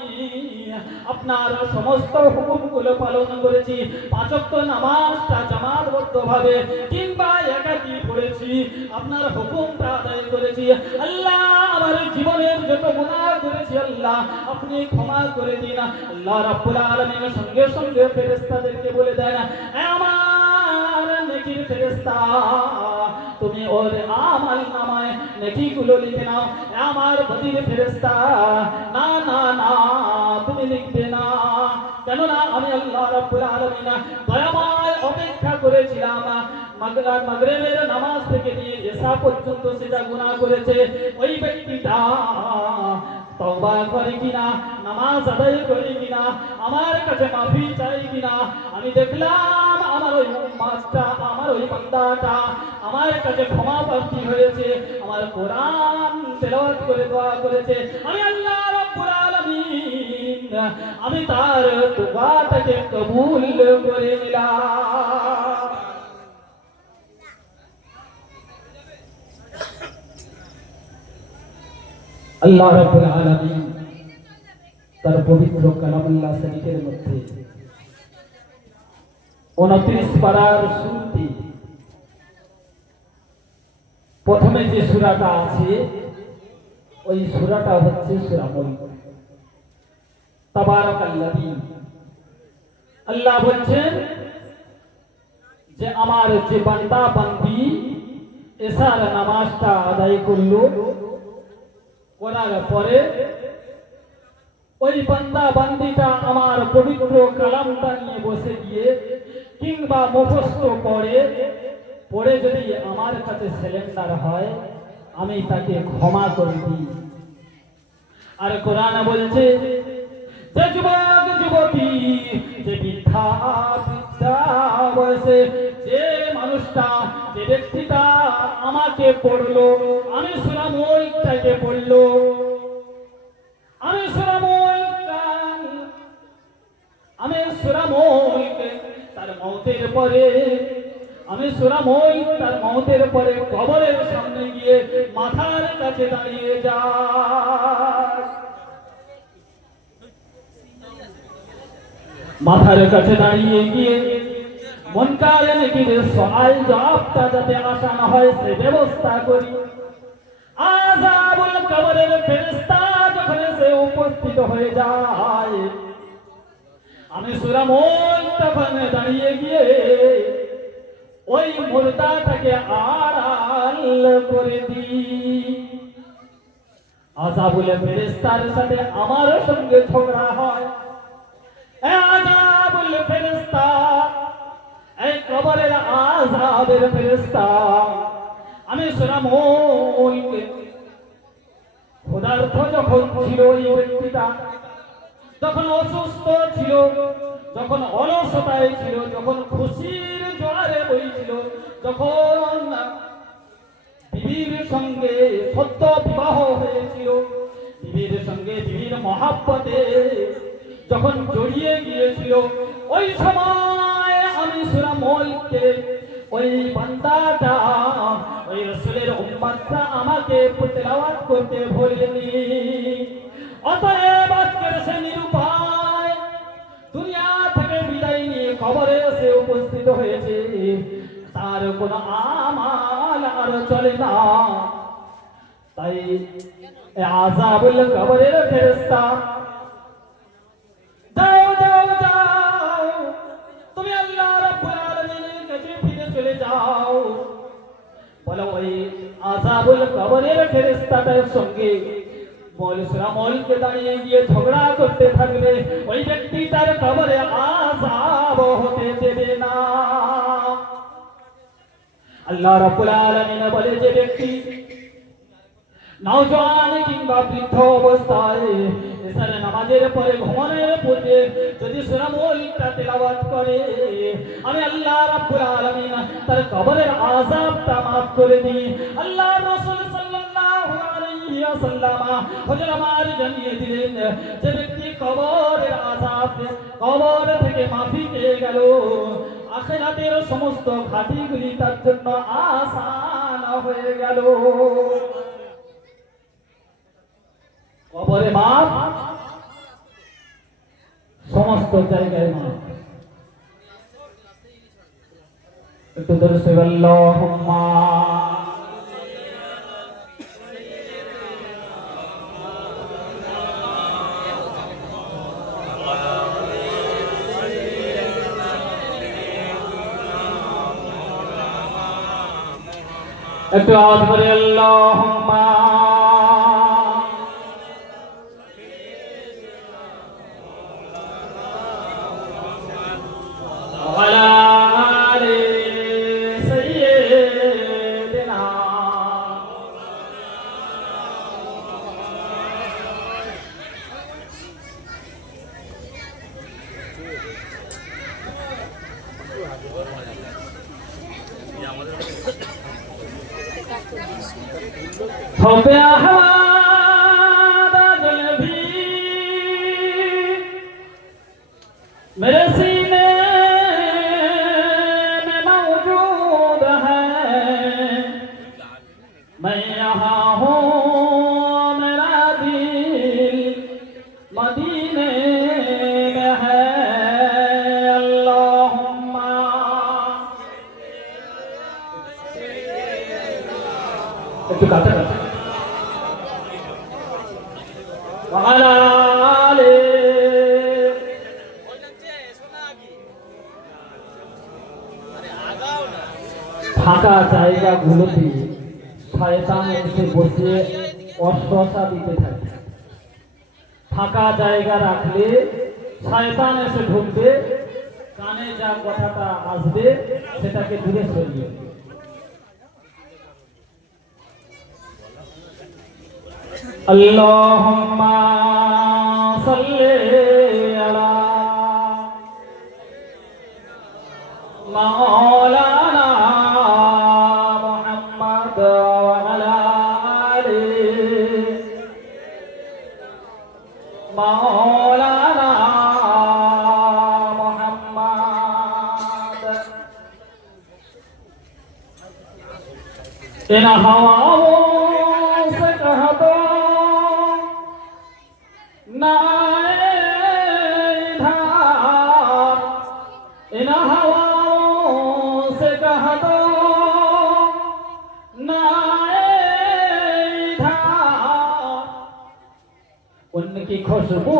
আপনার সমস্ত হুকুমগুলো পালন করেছি, পাঁচ ওয়াক্ত নামাজটা জামাতবদ্ধভাবে কিংবা একাকী পড়েছি, আপনার হুকুমটা আদায় করেছি, আল্লাহ আমার জীবনের যত গুনাহ করেছি আল্লাহ আপনি ক্ষমা করে দিন। আল্লাহ রাব্বুল আলামিন সঙ্গে সঙ্গে ফেরেশতাদেরকে বলে দেন, আমার নেকির ফেরেশতা তুমি ওর আমল নামায় নেকিগুলো লিখে নাও। আমার বদির ফেরেশতা না না না তুমি লিখবে না, কেননা আমি আল্লাহ রাব্বুল আলামিন দয়াময় অপেক্ষা করেছিলাম মাগরিবের নামাজ থেকে নিয়ে এশা পর্যন্ত সেটা গুনাহ করেছে, ওই ব্যক্তিটা তওবা করে কিনা, নামাজ আদায় করে কিনা, আমার কাছে মাফি চাই কিনা। আমি দেখলাম আমার ওই উম্মতটা, আমার ওই বান্দাটা আমার কাছে ক্ষমা প্রার্থী হয়েছে, আমার কোরআন তেলাওয়াত করে দোয়া করেছে। আমি আল্লাহ রাব্বুল আলামিন আমি তার দোয়াটাকে কবুল করে নিলাম। আল্লাহ রাব্বুল আলামিন তার পবিত্র কালামুল্লাহ শরীফের মধ্যে 29 পারার শুরুতে প্রথমে যে সূরাটা আছে ওই সূরাটা হচ্ছে সূরা মুলক। তাবারাকাল্লাযী, আল্লাহ বলছেন যে আমার যে বান্দা বান্দি এশার নামাজটা আদায় করলো, করার পরে ওই বান্দা বান্দিটা আমার পবিত্র কালামটা নিয়ে বসে গিয়ে কিংবা মুখস্থ পড়ে যদি আমার কাছে সিলিন্ডার হয় আমি তাকে ক্ষমা করে দিই। আর কোরআন বলছে যে যুবক যুবতী, যে বৃদ্ধা বৃদ্ধা বয়সে যে মানুষটা, যে ব্যক্তিটা আমাকে পড়লো, আমি সূরা মুলকটাকে পড়লো, আমি সূরা মুলক তার মওতের পরে, আমি সূরা মুলক তার মওতের পরে কবরের সামনে গিয়ে মাথার কাছে দাঁড়িয়ে যায়, মাথার কাছে দাঁড়িয়ে গিয়ে মুনকার নাকিরের সওয়াল জবাবটা যাতে আসান হয় সে ব্যবস্থা করি। আযাবুল কবরের ফেরেশতা যখন সে উপস্থিত হয়ে যায়, আমি সূরা মুলক তখন দাঁড়িয়ে গিয়ে ওই মুর্দাটাকে আড়াল করে দিই। আযাবুল ফেরেশতার সাথে আমার সঙ্গে ঝগড়া হয়। আযাবুল ফেরেশতা, এই কবরের আযাবের ফেরেশতা, আমি সূরা মুলক ক্ষুধার্ত যখন ছিল এই ব্যক্তিটা, যখন অসুস্থ ছিল, যখন অলসতায় ছিল, যখন খুশির জোয়ারে বইছিল, যখন বিবির সঙ্গে সত্য বিবাহ হয়েছিল, বিবির সঙ্গে বিবির মহাব্বতে যখন জড়িয়ে গিয়েছিল, ওই সময় আমি সূরা মুলকে ওই বান্দাটা, ওই রাসূলের উম্মতটা আমাকে তেলাওয়াত করতে ভুলেনি। অতএব আজকের সে নিরুপায় দুনিয়া থেকে বিদায় পতিত হয়েছে তার কোনো আমাল আর চলে না। তাই আযাবুল কবরের ফেরেশতা যাও যাও যাও, তুমি আল্লাহ রাব্বুল আলামিনের কাছে ফিরে চলে যাও। বলো ওই আযাবুল কবরের ফেরেশতাদের সঙ্গে মলকে দাঁড়িয়ে গিয়ে ঝগড়া করতে থাকবে, ওই ব্যক্তি তার কবরে আযাব হতে দেবে না। আল্লাহ রাব্বুল আলামিন বলে, যে ব্যক্তি নওজোয়ান কিংবা বৃদ্ধ অবস্থায় এসার নামাজের পরে ঘুমানোর পূর্বে যদি সূরা মুলকটা তেলাওয়াত করে, আমি আল্লাহ রাব্বুল আলামিন তার কবরের আযাবটা মাফ করে দিই। আল্লাহ রাসূল সাল্লাল্লাহু আলাইহি ওয়াসাল্লাম হযরত আমার জানিয়ে দিলেন, যে ব্যক্তি কবরের আযাব কবর থেকে মাফি পেয়ে গেল, আখিরাতের সমস্ত ঘাটিগুলি তার জন্য আসান হয়ে গেল। কবরে মাপ, সমস্ত জায়গায় মাপ। একটু ধরে সে আল্লাহুম্মা একটু আওয়াজ করে আল্লাহুম্মা होते बादल भी मेरे सीने में मौजूद है, मैं यहाँ हूँ, मेरा दिल मदीने में है। अल्लाहुम्मा একটু কাছে কাছে ফাঁকা জায়গাগুলোতে শয়তান এসে বসে অস্বসা দিতে থাকে। ফাঁকা জায়গা রাখলে শয়তান এসে ঢুকবে, কানে যা কথাটা আসবে সেটাকে দূরে সরিয়ে। আল্লাহুম্মা সাল্লি আলা মাওলানা মুহাম্মদ ওয়া আলা আলি মাওলানা মুহাম্মদ। इन हवाओं से कह दो ना इधर, इन हवाओं से कह दो ना इधर, उनकी खुशबू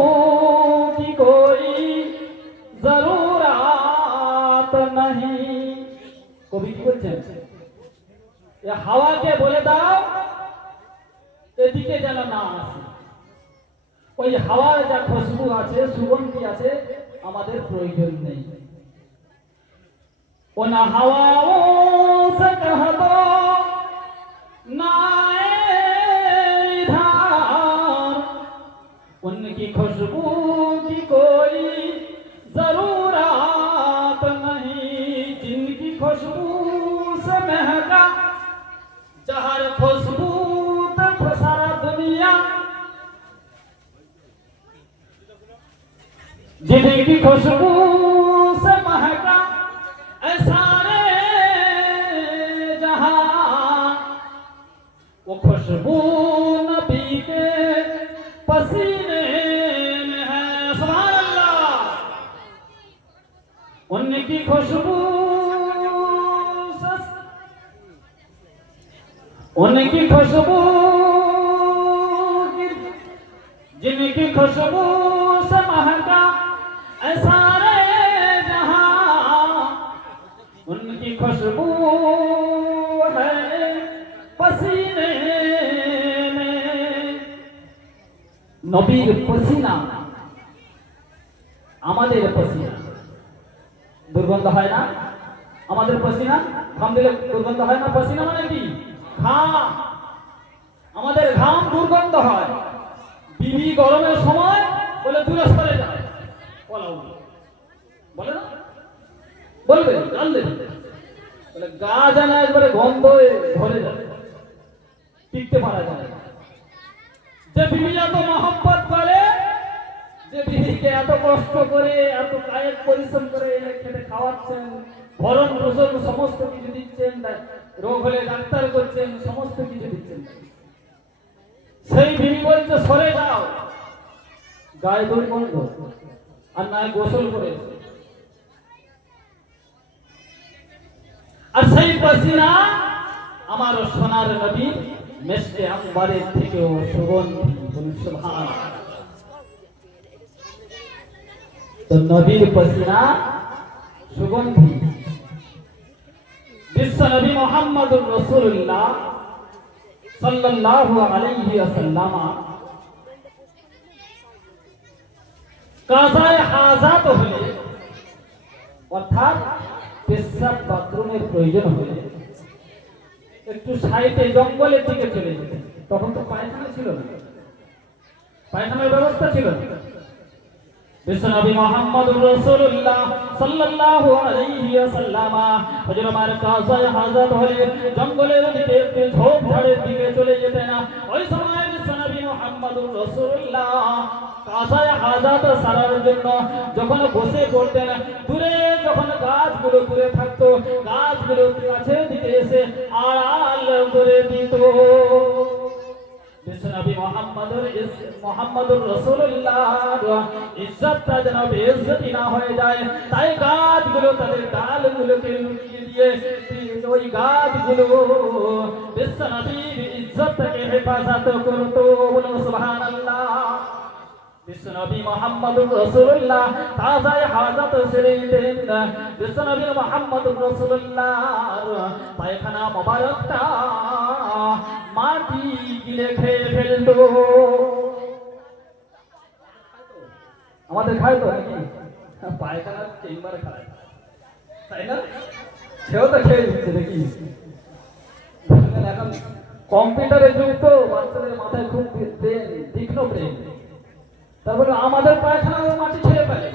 की कोई जरूरत नहीं। कवि কি বলছেন, হাওয়াকে বলে দাও এদিকে যেন না আসে। ওই হাওয়ার যা খুশবু আছে, সুগন্ধি আছে, আমাদের প্রয়োজন নেই। उन हवाओं से कह दो ना इधर, उनकी खुशबू की कोई जरूरत नहीं, जिनकी खुशबू से महका जहर खुशबू तक सारा दुनिया, जिनकी खुशबू से महका सारे जहां, वो खुशबू नबी के पसीने में है। सुभान अल्लाह। उनकी खुशबू जिनकी खुशबू जिनकी खुशबू से महका ऐसा जहां, उनकी खुशबू है पसीने में। नबीर पसीना আমাদের পসিনা দুর্গন্ধ হয় না? আমাদের পসিনা ঘাম দিলে দুর্গন্ধ হয় না? পসিনা মানে কি? ঘাম। আমাদের ঘাম দুর্গন্ধ হয়। বিবি গরমের সময় বলে দূরে সরে যায়, বলে না? বলবে জানলে বলে গা জানা একবারে গন্ধ ধরে যায়, টিকতে পারা যায় না। যে বিবি এত মহব্বত করে, যে বিবিকে এত কষ্ট করে এত কায়িক পরিশ্রম করে খেতে খাওয়াচ্ছেন, ভরণ পোষণ সমস্ত কিছু দিচ্ছেন, রোগ হলে ডাক্তার করছেন, সমস্ত কিছু দিচ্ছেন, সেই বিবি বলছে সরে যাও, গায়ে দুর্গন্ধ, আর নয় গোসল করে। আর সেই পসিনা আমার সোনার নবী মেশকে আম্বারের থেকেও সুগন্ধি। বলুন সুবহানাল্লাহ। তো নবীর পসিনা সুগন্ধি। বিশ্ব নবী মুহাম্মদুর রাসূলুল্লাহ সাল্লাল্লাহু আলাইহি ওয়াসাল্লাম কাযায়ে হাজাত হলে, অর্থাৎ পেশাব বাথরুমের প্রয়োজন হলে একটু সাইডে জঙ্গলের দিকে চলে যেতেন। তখন তো পায়খানা ছিল না, পায়খানার ব্যবস্থা ছিল না। বিশ্বনবী মুহাম্মদুর রাসূলুল্লাহ সাল্লাল্লাহু আলাইহি ওয়াসাল্লাম হযরত কাযায়ে হাজাত হলে জঙ্গলের দিকে, একটু ঝোপঝাড়ের দিকে চলে যেতেন। ওই সময় বিশ্বনবী মুহাম্মদুর রাসূলুল্লাহ কাযায়ে হাজাত সারার জন্য যখন বসে পড়তেন, দূরে যখন গাছগুলো দূরে থাকতো, গাছগুলো কাছে দিকে এসে আড়াল করে দিত। বিশ্বনবী মুহাম্মদুর রাসূলুল্লাহ ইজ্জতটা যেন বেইজ্জতি না হয়ে যায়, তাই গাছগুলো তাদের ডালগুলোকে লুকিয়ে দিয়ে ওই গাছগুলো বিশ্বনবীর ইজ্জতকে হেফাজত করতো। বলুন সুবহানাল্লাহ। বিশ্বনবী মুহাম্মদুর রাসূলুল্লাহ কাযায়ে হাজাত সেরে দিতেন। বিশ্বনবী মুহাম্মদুর রাসূলুল্লাহর পায়খানা মোবারকটা মাটি গিলে খেয়ে ফেলতো। আমাদের খায় তো নাকি? পায়খানার চেম্বার খায়, তাই না? সেও তো খেয়ে দিচ্ছে নাকি? এখন কম্পিউটারের যুগ তো, বাচ্চাদের মাথায় খুব তীক্ষ্ণ ব্রেন। তারপরে আমাদের পায়খানা মাটি ছেড়ে ফেলে,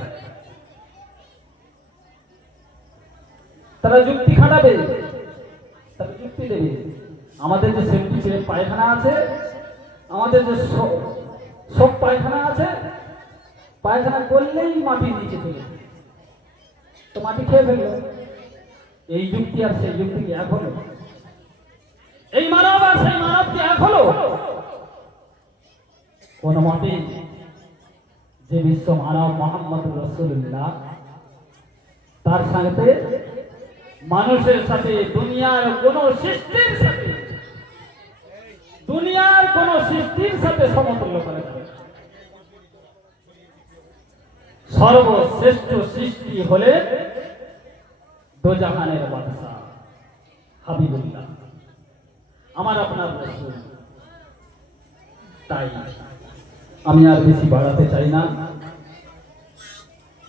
তারা যুক্তি খাটাবে, তারা যুক্তি দেবে। আমাদের যে সেফটি পায়খানা আছে, আমাদের যে সব পায়খানা আছে, পায়খানা করলেই মাটির নিচে চলে, তো মাটি খেয়ে ফেললো। এই যুক্তি আর সেই যুক্তি কি এক হলো? এই মানব আর সেই মানব কি এক হলো? কোন মতে যে বিশ্ব মানব মুহাম্মদুর রাসূলুল্লাহ, তার সাথে মানুষের সাথে দুনিয়ার কোন সৃষ্টির সাথে, দুনিয়ার কোন সৃষ্টির সাথে সমতুল্য করা যাবে। সর্বশ্রেষ্ঠ সৃষ্টি হলে দোজাহানের বাদশা হাবিবুল্লাহ, আমার আপনার রাসূল। তাই আমি আর বেশি বাড়াতে চাই না,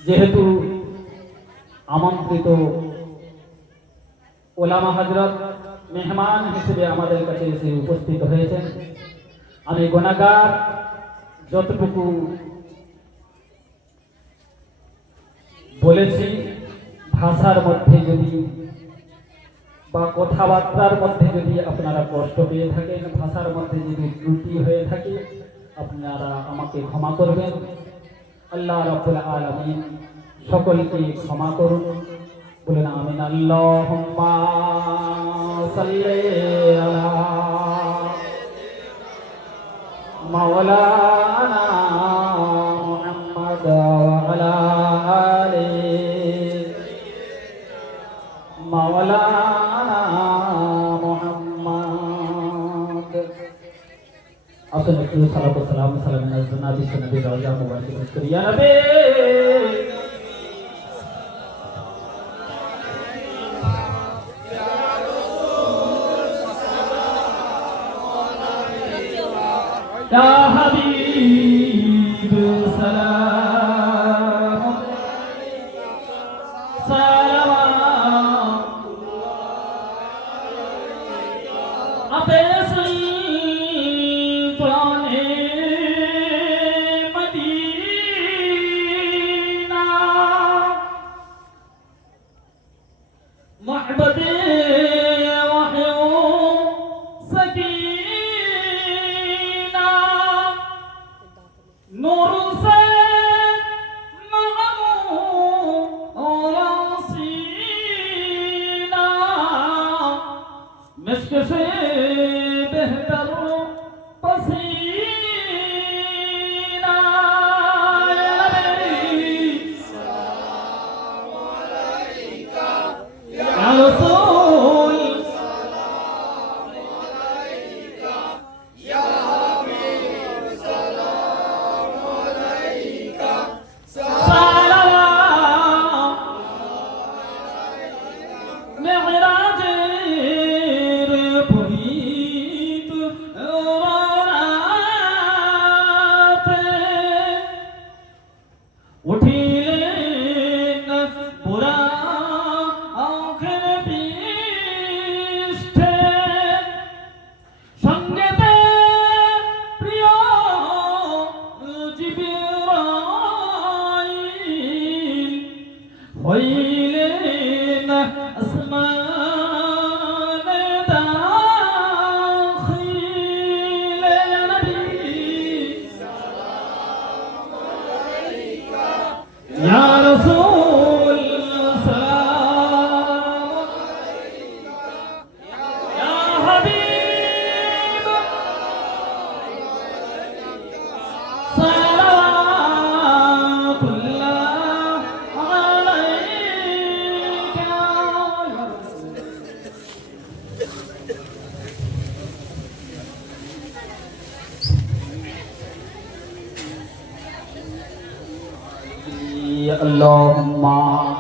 যেহেতু আমন্ত্রিত ওলামা হযরত মেহমান হিসেবে আমাদের কাছে এসে উপস্থিত হয়েছেন। আমি গুনাহগার, যতটুকু বলেছি ভাষার মধ্যে যদি বা কথাবার্তার মধ্যে যদি আপনারা কষ্ট পেয়ে থাকেন, ভাষার মধ্যে যদি ত্রুটি হয়ে থাকে, আপনারা আমাকে ক্ষমা করবেন। আল্লাহ রাব্বুল আলামিন সকলকে ক্ষমা করুন। বলেন আমিন। আল্লাহুম্মা সাল্লি আলা মাওলানা মুহাম্মদ ওয়া আলা আলি মাওলানা মুহাম্মদ। আসুন একটু সালাত ও সালাম সালাম নাজনা বিশ্ব নবী রওজা মুবারক করি ইয়া নবী ইয়া হাবিব সালাম সালাম আপে সুলতানে মদিনা মুহব্বতে ওয়াহী সकीना नूर से और सीना मिस्क से बेहतर पसीना या नबी या रसूल উঠিলেন পুরা আখের পৃষ্ঠে সঙ্গেতে প্রিয় জিবরাইল হইলেন আসমানে দাখিল ইয়া নবী ইয়া রাসূল সালাম ইয়া হাবিব সালাতুল্লাহ আলাইকা या अल्लाहुम्मा